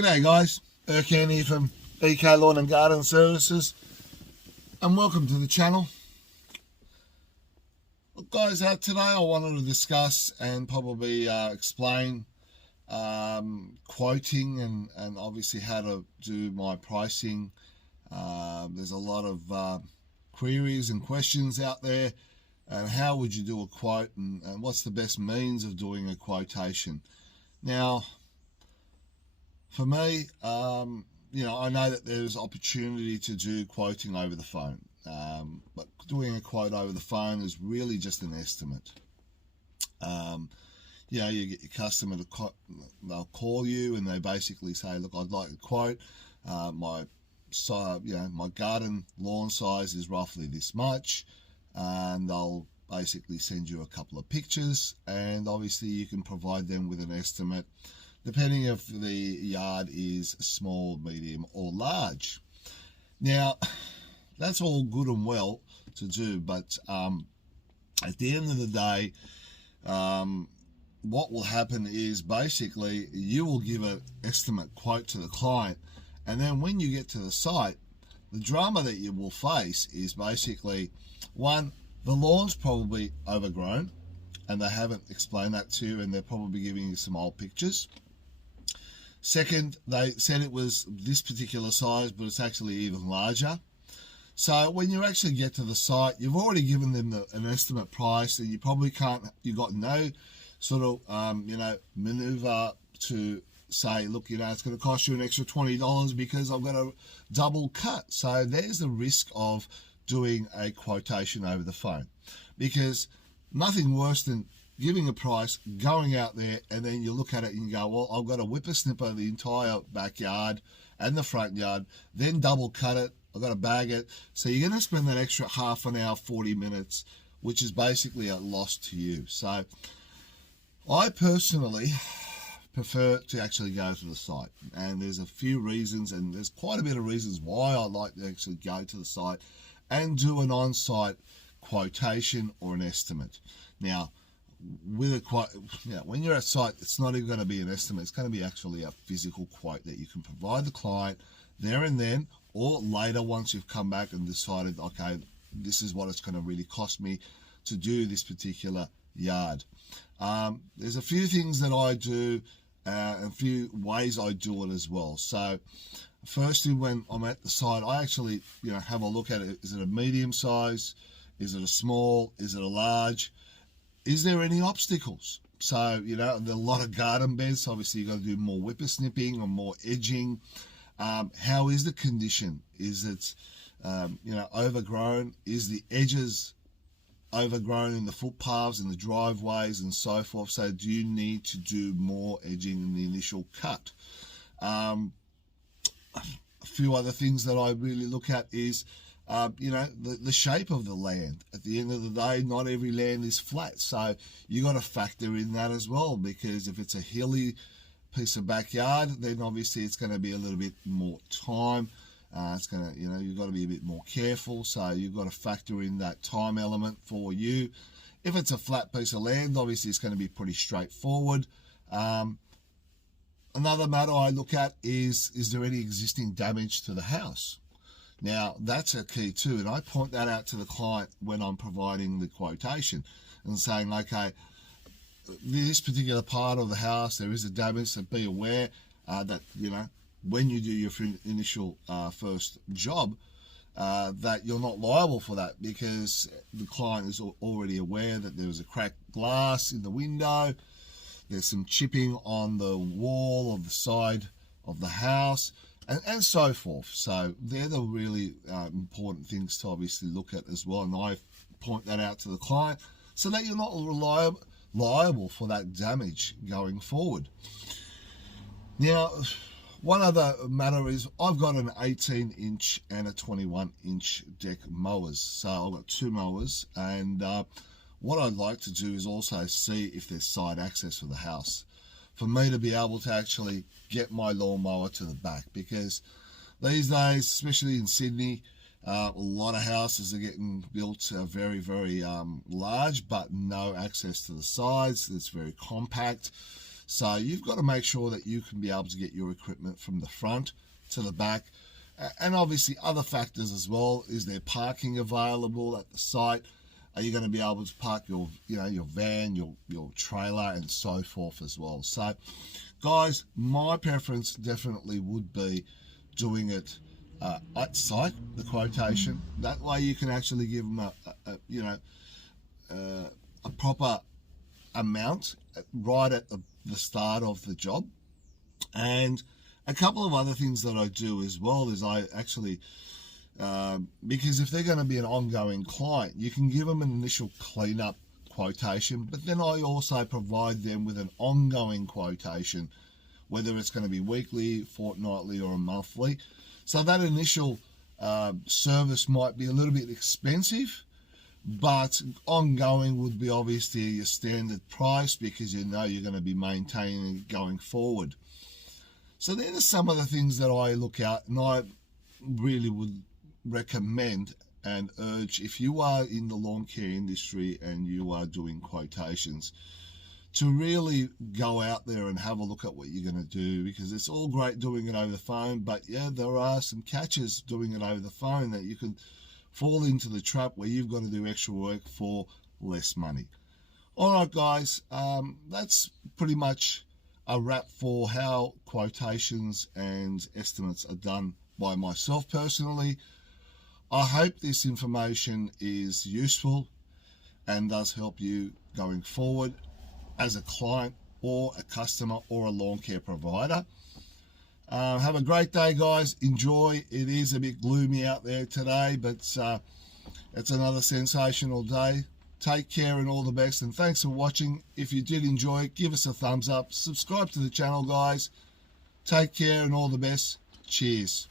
G'day guys, Erkan here from EK Lawn and Garden Services, and welcome to the channel. Look guys, today I wanted to discuss and probably explain quoting and obviously how to do my pricing. There's a lot of queries and questions out there, and how would you do a quote, and what's the best means of doing a quotation. Now, for me, I know that there's opportunity to do quoting over the phone, but doing a quote over the phone is really just an estimate. You get your customer they'll call you and they basically say, look, I'd like a quote. My garden lawn size is roughly this much, and they'll basically send you a couple of pictures, and obviously you can provide them with an estimate depending if the yard is small, medium or large. Now, that's all good and well to do, but at the end of the day, what will happen is basically you will give an estimate quote to the client, and then when you get to the site, the drama that you will face is basically, one, the lawn's probably overgrown and they haven't explained that to you, and they're probably giving you some old pictures. Second, they said it was this particular size, but it's actually even larger. So when you actually get to the site, you've already given them an estimate price, and you probably can't, you've got no sort of, maneuver to say, look, it's going to cost you an extra $20 because I've got a double cut. So there's the risk of doing a quotation over the phone, because nothing worse than giving a price, going out there, and then you look at it and you go, well, I've got to whippersnipper the entire backyard and the front yard, then double cut it, I've got to bag it. So you're going to spend that extra half an hour, 40 minutes, which is basically a loss to you. So I personally prefer to actually go to the site, and there's a few reasons, and there's quite a bit of reasons why I like to actually go to the site and do an on-site quotation or an estimate. Now, when you're at site, it's not even going to be an estimate. It's going to be actually a physical quote that you can provide the client there and then, or later once you've come back and decided, okay, this is what it's going to really cost me to do this particular yard. There's a few things that I do, a few ways I do it as well. So firstly, when I'm at the site, I actually have a look at it. Is it a medium size? Is it a small? Is it a large? Is there any obstacles? So, there are a lot of garden beds. Obviously, you've got to do more whippersnipping or more edging. How is the condition? Is it, overgrown? Is the edges overgrown in the footpaths and the driveways and so forth? So do you need to do more edging in the initial cut? A few other things that I really look at is, the shape of the land. At the end of the day, not every land is flat, so you got to factor in that as well, because if it's a hilly piece of backyard, then obviously it's going to be a little bit more time. It's going to, you've got to be a bit more careful, so you've got to factor in that time element for you. If it's a flat piece of land, obviously it's going to be pretty straightforward. Another matter I look at is there any existing damage to the house? Now, that's a key too, and I point that out to the client when I'm providing the quotation and saying, okay, this particular part of the house, there is a damage, so be aware that, when you do your initial first job, that you're not liable for that, because the client is already aware that there was a cracked glass in the window, there's some chipping on the wall of the side of the house, and so forth. So they're the really important things to obviously look at as well, and I point that out to the client so that you're not liable for that damage going forward. Now, one other matter is I've got an 18-inch and a 21-inch deck mowers. So I've got two mowers, and what I'd like to do is also see if there's side access for the house, for me to be able to actually get my lawnmower to the back, because these days, especially in Sydney, a lot of houses are getting built very, very large, but no access to the sides. It's very compact. So you've got to make sure that you can be able to get your equipment from the front to the back. And obviously other factors as well. Is there parking available at the site? Are you going to be able to park your van, your trailer, and so forth as well? So guys, my preference definitely would be doing it at site, the quotation. That way you can actually give them a proper amount right at the start of the job. And a couple of other things that I do as well is I actually, because if they're going to be an ongoing client, you can give them an initial cleanup quotation, but then I also provide them with an ongoing quotation, whether it's going to be weekly, fortnightly, or a monthly. So that initial service might be a little bit expensive, but ongoing would be obviously your standard price, because you know you're going to be maintaining it going forward. So there are some of the things that I look at, and I really would recommend and urge, if you are in the lawn care industry and you are doing quotations, to really go out there and have a look at what you're going to do, because it's all great doing it over the phone, but yeah, there are some catches doing it over the phone that you can fall into the trap where you've got to do extra work for less money. All right, guys, that's pretty much a wrap for how quotations and estimates are done by myself personally. I hope this information is useful and does help you going forward as a client or a customer or a lawn care provider. Have a great day, guys. Enjoy. It is a bit gloomy out there today, but it's another sensational day. Take care and all the best, and thanks for watching. If you did enjoy it, give us a thumbs up. Subscribe to the channel, guys. Take care and all the best. Cheers.